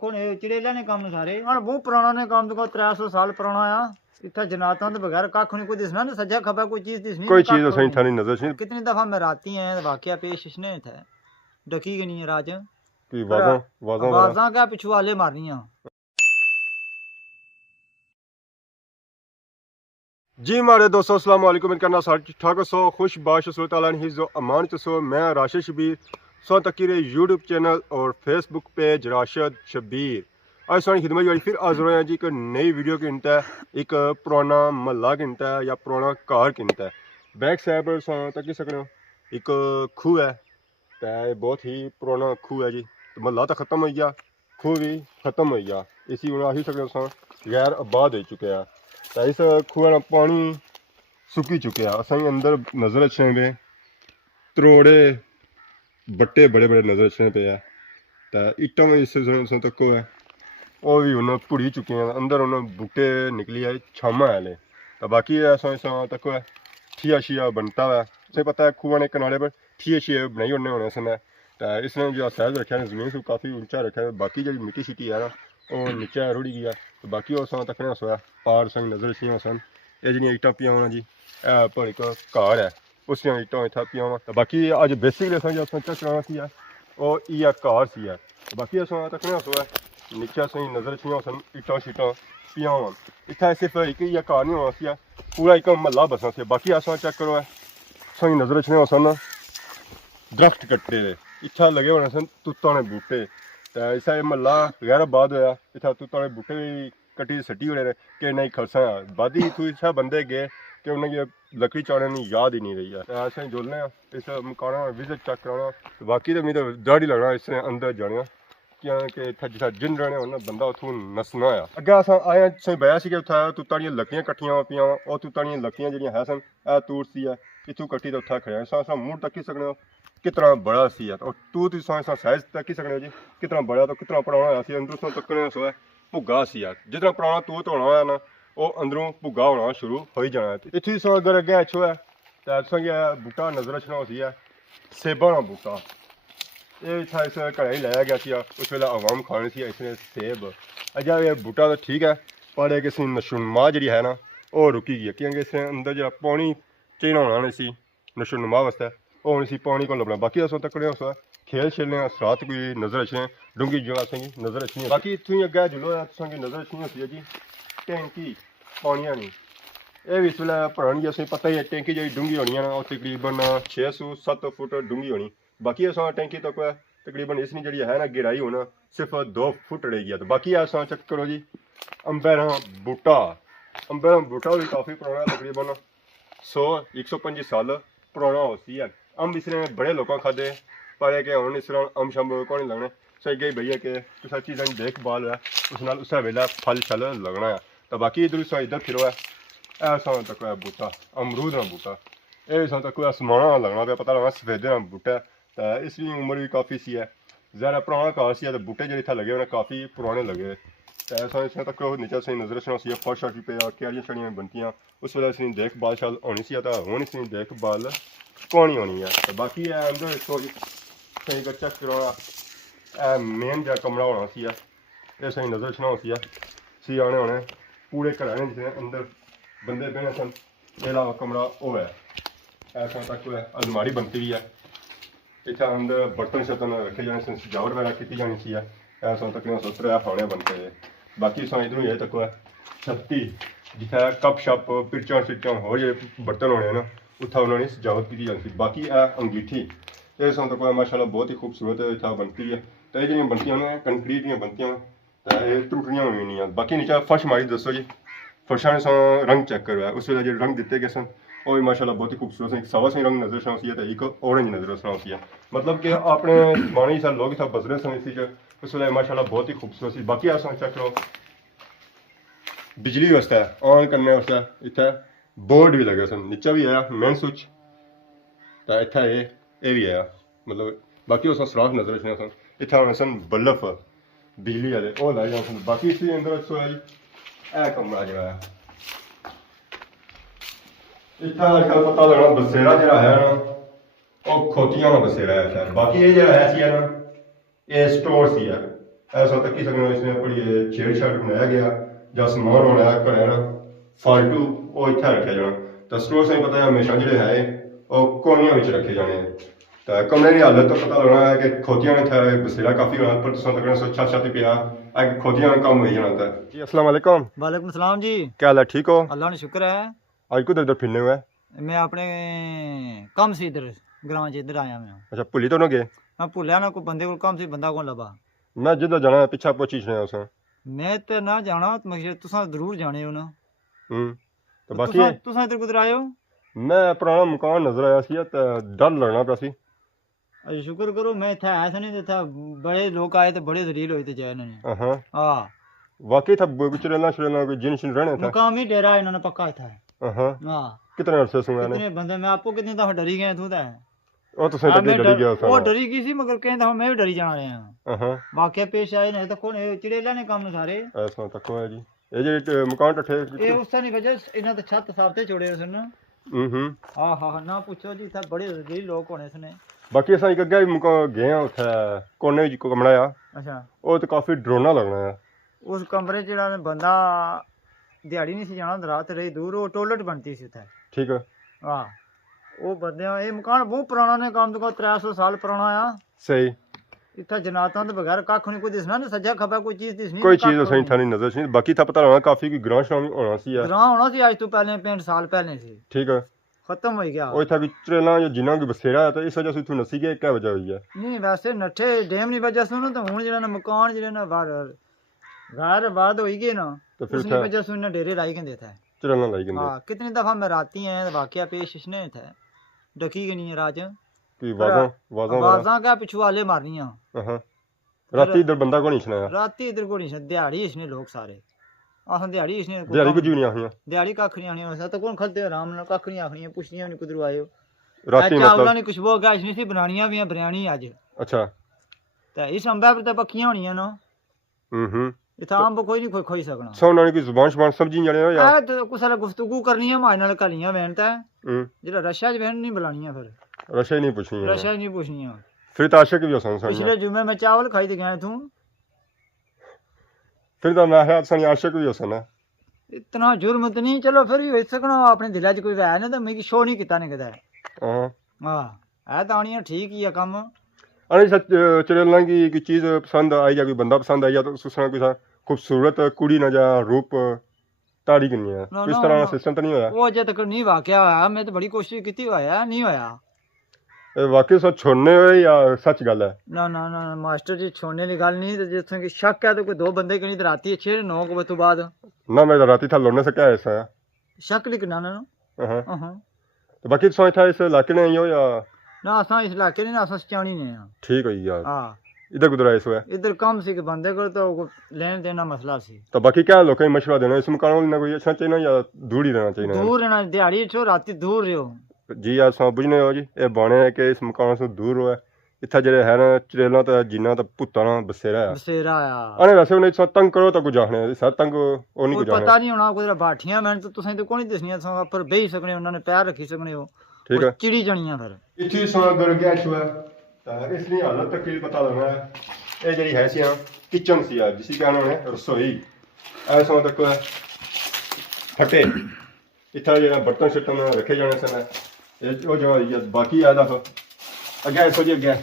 कौन चिड़ेला ने काम सारे ਹੁਣ ਬਹੁਤ ਪੁਰਾਣਾ ਨੇ ਕੰਮ ਤੋਂ 300 ਸਾਲ ਪੁਰਾਣਾ ਆ ਇੱਥੇ ਜਨਾਤਾਂ ਦੇ ਬਗੈਰ ਕੱਖ ਨਹੀਂ ਕੋਈ ਦਿਸਣਾ ਨਾ ਸੱਜਾ ਖੱਬਾ ਕੋਈ ਚੀਜ਼ ਦਿਸਣੀ कोई चीज तो सही था नहीं नजर नहीं कितनी दफा मैं राती हैं वाकया पेश इसने थे डकी के नहीं राज कि वाजा आवाज़ां क्या पिछवाले मारनियां जी हमारे दोस्तों अस्सलाम वालेकुम करना सारे ठीक ठाक सो खुश बाश सो ताला हिज़्ज़ो अमान च सो मैं राशिद शबीर सो तकीरे यूट्यूब चैनल और फेसबुक पेज राशिद शबीर आज सारी खिदमत वाली फिर हाजिर होया जी एक नई वीडियो गिनता है एक पुराना महला गिनता है या पुराना घर गिनता है बैक साइड पर सो तक सकते हो एक खूह है तो बहुत ही पुराना खूह है जी तो महला तो खत्म हो गया खूह भी खत्म हो गया इसी हम आखी सकते हो गैर आबाद हो चुके हैं तो इस खूह का पानी सुकी चुके हैं असें अंदर नज़र अच्छे पे त्रोड़े बट्टे बड़े बड़े नज़र अच्छे पे है तो इट्टा में इस तक है वो भी उन्हें भुड़ी चुके हैं अंदर उन्हें बूटे निकली है छामा है ले तो बाकी ऐसा तक है ठिया शिया बनता है उसे पता है खूह ने किनारे पर ठिया शिया बनाई उन्हें होने समय तो इसने जो सहज रखा है ज़मीन से काफ़ी ऊंचा रखा है बाकी जो मिट्टी शिट्टी है ना वो नीचे रुड़ी गया तो बाकी वो समय तक होया पार संग नज़र अच्छी सन ये जी इट्टा पिया होना जी पर एक घर है उस इट्टा इतना पिया होना तो बाकी अज बेसिकली जो चेक कराना सी है वो इया घर सी है बाकी समय तक होया नीचे सही नज़र अच्छी सन इट्टा शिट्टा पिया हो इतना सिर्फ एक ही घर नहीं होना सी पूरा एक महला बसना से बाकी ऐसा चेक करो है सही नज़र अच्छे सन दरख्त कट्टे दे इतना लगे होने सन तुत्तां ने बूटे तो इसा महला गैर आबाद होया इतना तुत्तां ने बूटे भी कट्टी सट्टी होने कि नहीं खलसा बादी इतों इतना बंदे गए कि उन्हें लकड़ी चाड़ने की याद ही नहीं रही है ऐसे ही जुलने इस मकाना विजिट चेक कराना बाकी तो मैं तो डर ही लगना इसने अंदर जाने क्योंकि इतना जितना जिन रहने होना बंदा उतों नसना आ अगे अस आए सही बया कि उत्थे तुत्तां दियां लकड़ियां कट्ठियां पियां और तुत्तां दियां लकड़ियां जिहड़ियां है सन ए तूत सी है इतों कट्टी तो उत्थे खड़े अस मूंह तक्की सकने हो कितना बड़ा सी है और तूत साइज तक्की सकने हो जी कितना बड़ा तो कितना पुराना होया सी अंदरों तकने सो है भुग्गा सी है जितना पुराना तूत होना है ना वो अंदरों भुग्गा होना शुरू हो ही जाना है इतनी सो अगर अगे अच्छो है तो बूटा नज़र अच्छना सी है सेबा का बूटा ये इतना इस घर ही लाया गया सी उस वे आवाम खाने सी इसने सेब अजा ये बूटा तो ठीक है पर एक इसकी नशोनुमा जी है ना वो रुकी गई क्योंकि इसने अंदर जो पानी चाहिए होना नहीं सी नशोनुमा वास्ते वो हूँ इसी पानी को लभना बाकी अस तक खेल शेलने रात कोई नज़र अच्छे डूंगी जगह असेंगी नज़र अच्छी बाकी इतनी अग्गै जुलो तुसेंगी नज़र अच्छी होती है जी टैंकी पानिया नहीं ये भी इस वे भरन जी असें पता ही है टैंकी जी डूंगी होनी है ना तकरीबन 600-7 फुट डूंगी होनी बाकी अस टैंकी तक तकरीबन इसकी जी है ना गहराई होना सिर्फ 2 फुट रह गया तो बाकी अस चेक करो जी अंबेरा बूटा भी काफ़ी पुराना तकरीबन 100-125 साल पुराना होती है अम्ब इसने बड़े लोग खाधे पर कि हूँ इस अम्ब शंब को नहीं लगने सही गई भैया कि तुम चीज़ों की देखभाल है उस वेला फल शल लगना है तो बाकी इधर फिरो है ऐसा तक बूटा अमरूद का बूटा ये तक आसमाना लगना पे पता लगना सफेदे का बूटा तो इसकी उम्र भी काफ़ी सी है ज़्यादा पुराना घर सी तो बूटे जो इतना लगे उन्हें काफ़ी पुराने लगे तो ऐसा इसमें तक नीचे से नज़र रखना सी फर्श शर्श पे क्यारियां शड़ियां बनतियाँ उस वे इसकी देखभाल शाल होनी सी तो हूँ इसकी देखभाल कौन होनी है तो बाकी है अंदर इसको सही चेक करवाना मेन जहाँ कमरा होना सी ये सही नज़र रखना सी आने होने पूरे घर जिसने अंदर बंदे बहने सन पहला कमरा वो है ऐसा तक अलमारी बनती हुई है इतना अंदर बर्तन शर्तन रखे जाने सन सजावट वगैरह की जानी सी है ऐसा तक 3 खाने बनते हैं बाकी इधरों ये तक छत्ती जितना कप शप पिरचा शिरचा हो जे बर्तन होने ना उत्था उन्होंने सजावट की जाती बाकी है अंगीठी ये तक माशाल्लाह बहुत ही खूबसूरत इतना बनती है तो ये बनती हैं कंक्रीट दियाँ बनती तो ये टुटनियाँ हुई नहीं बाकी नीचे फर्श मारी दसो जी फर्शा ने रंग चेक करवाया उस वे जो रंग दिते गए सन वो भी माशाल्लाह बहुत ही खूबसूरत है सवा सही रंग नजर आती है तो एक ऑरेंज नजर आती है मतलब कि अपने मानी साल लोग इतना बसरे सन इसी उस वे माशाल्लाह बहुत ही खूबसूरत सी बाकी आप चेक करो बिजली वास्ते ऑन करने वास्ते इतना बोर्ड भी लगे सन नीचा भी आया मेन स्विच तो इतना ये भी आया मतलब बाकी उस सुराख नजर रखने सन इतना होने सन बल्ब बिजली वाले वो लाए जाते सन बाकी इसी अंदर ए कमरा जो है इतना अजकल पता लगना बसेरा जो है ना वो खोतियां का बसेरा है शायद बाकी ये जो है सी है ना ये स्टोर सी है ऐसा तक की सकना इसमें बड़ी छेड़छाड़ बनाया गया ਜਾਂ ਸਮਾਨ ਹੋਣਾ ਘਰੇ ਨਾ ਫਾਲਤੂ ਉਹ ਇੱਥੇ ਰੱਖਿਆ ਜਾਣਾ ਤਾਂ ਸਟੋਰ ਸੇ ਪਤਾ ਹੈ ਹਮੇਸ਼ਾ ਜਿਹੜੇ ਹੈ ਉਹ ਕੋਨੀਆਂ ਵਿੱਚ ਰੱਖੇ ਜਾਣੇ ਤਾਂ ਕਮਰੇ ਦੀ ਹਾਲਤ ਤੋਂ ਪਤਾ ਲੱਗਣਾ ਹੈ ਕਿ ਖੋਦੀਆਂ ਨੇ ਇੱਥੇ ਬਸੇਰਾ ਕਾਫੀ ਹੋਣਾ ਪਰ ਤੁਸੀਂ ਤੱਕ ਸੋਚਾ ਛਾਤੀ ਪਿਆ ਅੱਜ ਖੋਦੀਆਂ ਦਾ ਕੰਮ ਹੋਈ ਜਾਣਾ ਤਾਂ ਜੀ अस्सलाम वालेकुम। वालेकुम सलाम जी। क्या हाल है, ठीक हो? अल्लाह ने शुक्र है। आज किधर इधर फिरने हुए? मैं अपने कम से इधर ग्रां च इधर आया मैं। अच्छा भुली तो ना गए? मैं भुलिया ना कोई बंदे को कम से बंदा को लभा। मैं जिधर जाना है पीछा पूछने उसे मैं तो ना जाना मगर तुसा जरूर जाने हो ना। तो बाकी तुसा इधर कुधर आए हो? मैं पुराना मकान नजर आया सी ते डर लगना पिया सी। अच्छा शुक्र करो मैं इत्थे आया था नहीं तो बड़े लोग आए तो बड़े दलील होए थे जाए इन्होंने। हां वाकई था चुड़ैला शुड़ैला कोई जिन शिन रहने था मुकाम ही डेरा इन्होंने पक्का था। हां कितने अरसे से मैंने कितने बंदे मैं आपको कितने दफा डरी गए तू था ਉਹ ਤੁਸੀਂ ਤਾਂ ਡਰੀ ਗਿਆ वो डरी की सी मगर कहंदा मैं भी डरी जाना रहा। हां वाकई पेश आए नहीं तो कौन चिड़ेला ने काम सारे ऐसा तक है जी ये ਜਿਹੜੇ ਮਕਾਨ ਟੱਠੇ ਇਹ ਉਸ ਤਾਂ ਨਹੀਂ ਵਜ੍ਹਾ ਇਹਨਾਂ ਤੇ ਛੱਤ ਸਾਫ ਤੇ ਛੋੜੇ ਉਸ ਨੇ। ਹਾਂ ਨਾ ਪੁੱਛੋ ਜੀ ਇੱਥੇ ਬੜੇ ਜਿਹੜੇ ਲੋਕ ਹੋਣੇ ਸਨੇ। ਬਾਕੀ ਅਸਾਂ ਇੱਕ ਅੱਗੇ ਵੀ ਗਏ ਆ ਉੱਥੇ ਕੋਨੇ ਵਿੱਚ ਕਮਰਾ ਆ। ਅੱਛਾ ਉਹ ਤੇ ਕਾਫੀ ਡਰੋਨਾ ਲੱਗਣਾ ਆ ਉਸ ਕਮਰੇ ਜਿਹੜਾ ਬੰਦਾ ਦਿਹਾੜੀ ਨਹੀਂ ਸੀ ਜਾਣਾ ਰਾਤ ਰਹੀ ਦੂਰ ਉਹ ਟੋਇਲਟ ਬਣਤੀ ਸੀ ਉੱਥੇ। ਠੀਕ ਹੈ ਹਾਂ ਉਹ ਬੰਦਿਆਂ ਇਹ ਮਕਾਨ ਬਹੁਤ ਪੁਰਾਣਾ ਨੇ ਕੰਮ ਤੋਂ 300 ਸਾਲ ਪੁਰਾਣਾ ਆ। ਸਹੀ ਇੱਥੇ ਜਨਾਤਾਂ ਦੇ ਬਗੈਰ ਕੱਖ ਨਹੀਂ ਕੋਈ ਦਿਸਣਾ ਨਾ ਸੱਜਾ ਖੱਬਾ ਕੋਈ ਚੀਜ਼ ਦਿਸਣੀ ਕੋਈ ਚੀਜ਼ ਅਸਾਂ ਇੱਥੇ ਨਹੀਂ ਨਜ਼ਰ ਨਹੀਂ। ਬਾਕੀ ਤਾਂ ਪਤਾ ਲੱਗਣਾ ਕਾਫੀ ਕੋਈ ਗ੍ਰਾਂ ਸ਼ਾਮ ਹੋਣਾ ਸੀ ਯਾਰ ਗ੍ਰਾਂ ਹੋਣਾ ਸੀ ਅੱਜ ਤੋਂ ਪਹਿਲੇ 65 ਸਾਲ ਪਹਿਲੇ ਸੀ। ਠੀਕ ਹੈ ਖਤਮ ਹੋ ਗਿਆ ਉਹ ਇੱਥੇ ਵੀ ਚਰੇਲਾਂ ਜਾਂ ਜਿੰਨਾ ਕੋਈ ਬਸੇਰਾ ਹੈ ਤਾਂ ਇਸ ਵਜ੍ਹਾ ਸੇ ਇੱਥੋਂ ਨਸੀ ਗਿਆ ਕਿਆ ਵਜ੍ਹਾ ਹੋਈ ਹੈ ਨਹੀਂ ਵੈਸੇ ਨੱਠੇ ਡੈਮ ਨਹੀਂ ਵਜ੍ਹਾ ਸੁਣ ਤਾਂ ਹੁਣ ਜਿਹੜਾ ਨਾ ਮਕਾਨ ਜਿਹੜਾ ਨਾ ਘਰ ਬਾਦ ਹੋਈ ਗਏ ਨਾ तो फिर उसकी वजह से उन्हें डेरे लाई गए था। चलना लाई गए हां कितनी दफा मैं राती हैं वाकया पेश इसने था डकी गई नहीं राज की वाजा क्या पिछवाले मारनियां। हां राती इधर बंदा को नहीं सुना राती इधर को नहीं दिहाड़ी इसने लोग सारे आखन दिहाड़ी इसने दिहाड़ी को जीवनी आखियां दिहाड़ी कख नहीं आनी ऐसा तो कौन खलते आराम नाल कख नहीं आखनियां पुछनियां नहीं कुदर आए हो राती मतलब नहीं कुछ वो गैस नहीं सी बनानियां भी बिरयानी आज। अच्छा ते इस अंबा पर तो पक्कियां होनियां ना। इतना आम कोई नहीं खोई सकना सोना की जुबान शुबान समझी जाने हो यार तो कुछ सारा गुफ्तगू करनी है मारे नाल कलियां वहनता है जेड़ा रशिया च वहन नहीं बुलानियां फिर रशिया नहीं पूछनी रशिया नहीं पूछनियां फिर तो आशिक भी हो सकता पिछले जुमे में चावल खाई ते गया तू फिर तो मैं है सनी आशिक भी हो सकना इतना जुर्म तो नहीं चलो फिर भी हो सकना अपने दिल च कोई वै ना तो मैं शो नहीं कीता ने कदा। हां है तो आनियां ठीक ही है काम अरे सच चलेला की चीज पसंद आई या कोई बंदा पसंद आई या तो उसने कोई खूबसूरत कुड़ी ना जा रूप ताड़ी करनी है इस तरह का सिस्टम तो नहीं होया वो अजे तक नहीं वाकया होया मैं तो बड़ी कोशिश की होया नहीं होया वाकई सच छोड़ने हुए या सच गल है ना ना ना मास्टर जी छोड़ने की गल नहीं तो जिसमें कि शक है तो कोई दो बंदे कहीं राती 6-9 बजे तो बाद ना मैं राती था लौटने से क्या ऐसा है शक लिखना ना तो बाकी तो था इस इलाके ने हो या ना असा इस इलाके ने ना असा सचानी ने ठीक है यार। हां इधर कुधर आए सो है इधर कम से के बंदे को तो लेन देना मसला सी तो बाकी क्या लोग मशवरा देना इस मकान में कोई अच्छा चाहिए या दूर ही रहना चाहिए दूर रहना दिहाड़ी छो राती दूर रहो जी यार सब बुझने हो जी ये बाने है कि इस मकान से दूर हो इतना जेड़े है ना चरेला तो जिन्ना तो भूता ना बसेरा है अरे वैसे उन्हें तंग करो तो कुछ जाने सर तंग ओ नहीं कुछ पता नहीं होना कोई बाठियां मैं तो तुसें तो कोई नहीं दसनियां पर बेही सकने उन्होंने पैर रखी सकने हो ठीक है चिड़ी जणियां फिर इथे सो गर गया छुआ इसलिए हालत तक पता लगना है ये जी है सी किचन सी जिसी कहना है रसोई ऐसा तक फटे इतना जो बर्तन शर्तन रखे जाने सन जो बाकी है अगे ऐसो जी अगे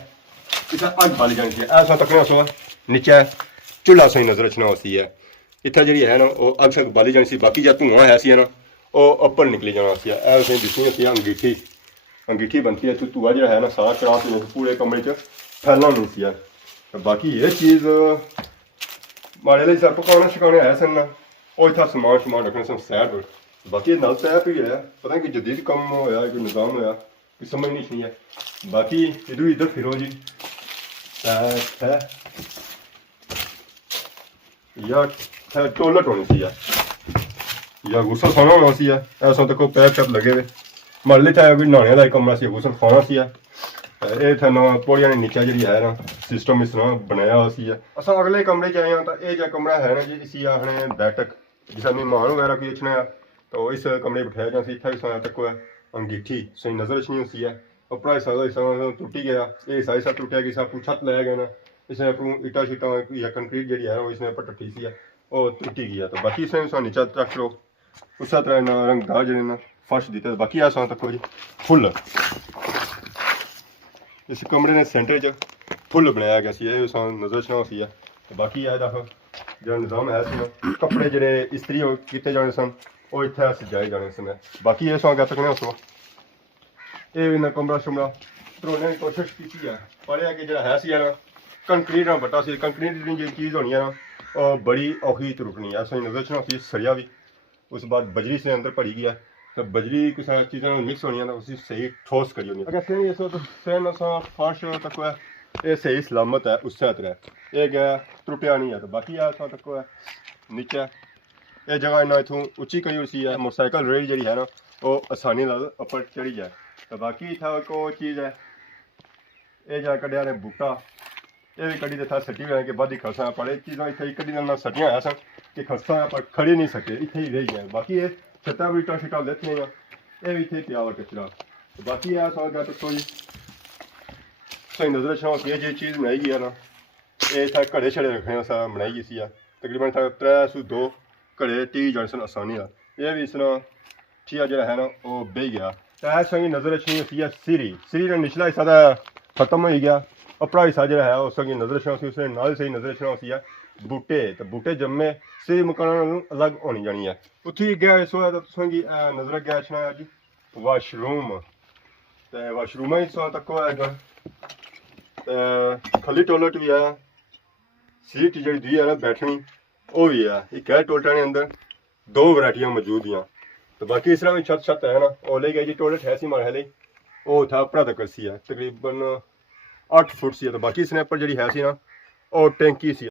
इतना अग बाली जानी चाहिए ऐसा तक सो नीचे चूल्हा सही नजर रचना होती है इतना जी है ना वो अग शग बाली जानी सी बाकी जो धुआं है सी ना वो ऊपर निकली जाना सी ऐसे दिसनी होती है अंगीठी बनती है तो धुआं जो है ना सारा चढ़ा के पूरे कमरे च फैलना नहीं सी है। बाकी ये चीज़ माड़े लिए सब पकाने शकाने है सन ना वो इतना समान रखने सन सैर पर बाकी नल तय भी है पता नहीं कि जदीद कम होया कोई निज़ाम होया कोई समझ नहीं है। बाकी इधर इधर फिरो जी है या टॉयलेट होनी सी या गुसल खाना होना सी ऐसा तो पैप शैप लगे हुए महल्ले चाहे कोई नहाने का कमरा सी गुसल खाना सी ये था ना पौड़ियां ने नीचे जी है ना सिस्टम इस तरह बनाया हुआ सी अस अगले कमरे च आए हैं तो ये जो कमरा है ना जी इसी आखने बैठक जिस मेहमान वगैरह कोई अच्छना तो इस कमरे बिठाया जा इतना भी सारा तक अंगीठी सही नजर अच्छी होती है ऊपर हिस्सा टूटी गया ये हिस्सा टूटिया कि सब छत लाया गया ना इसने ईटा शीटा या कंक्रीट जी है वो इसने पर टट्टी सी है और टूटी गई है। तो बाकी इसने नीचे रख लो उस तरह ना रंगदार जो ना फर्श दिता है। बाकी ऐसा तक जी फुल इस कमरे ने सेंटर च फुल बनाया गया सी नजर छना सी है। तो बाकी है देखो जो निज़ाम है सी कपड़े जो इस्त्री किए जाने सन वो इतने सजाए जाने सन। बाकी ये सौ तक उस ये कमरा शुमरा धरोने की कोशिश की है पर यह कि जो है सी ना कंक्रीट ना बट्टा सी कंक्रीट जी चीज़ होनी है ना और बड़ी औखी तो रुकनी है। ऐसा नजर छना सी सरिया भी उस बाद बजरी से अंदर भरी गया तो बजरी किसी चीज़ों मिक्स होनी है ना उसी सही ठोस करी होनी है। अगर सेन इस तो सेन फर्श तक है ये सही सलामत है उस तरह ये गया त्रुटिया नहीं है। तो बाकी ऐसा तक है नीचे ये जगह ना इतों उच्ची करी हुई है मोटरसाइकिल रेल जी है ना वो आसानी नाल ऊपर चढ़ी जाए। तो बाकी इतना को चीज़ है ये जगह कढ़िया ने बूटा ये भी कड़ी था सटी हुए के बाद ही खसा पर एक चीज़ इतने कड़ी ना सटियाँ है सन कि खसा पर खड़ी नहीं सके इतने ही रह गए। बाकी ये छत्ता भी ईटा शीटा लेते हैं ये भी इतने पिया हुआ कचरा। तो बाकी है सौ गया तो कोई सही नजर छा ये जी चीज़ बनाई गई है ना ये था घड़े छड़े रखने सा बनाई गई सी तकरीबन था 302 घड़े 30 जन सन आसानी ये भी इसना ठीक जो है ना वो बह गया। तो ऐसा ही नजर अच्छी सी सीरी का निचला हिस्सा खत्म हो गया अपना हिस्सा जो है उस नजर छा उसने नाल सही नजर छा सी बूटे तो बूटे जम्मे से मकान अलग होनी जानी है। उत्थे गया इस होया तो तुसेंगी नजर गया छना अज वाशरूम ते वाशरूम ही सो तक होएगा खली टॉयलेट भी है सीट जी दी है ना बैठनी वो भी है एक है टॉयलेट के अंदर 2 वैरायटियां मौजूद हैं। तो बाकी इस तरह भी छत है ना वो ले गई जी टॉयलेट है सी मारे वो था अपना तक सी है तकरीबन 8 फुट सी है। तो बाकी इसने पर जी है सी ना और टैंकी सी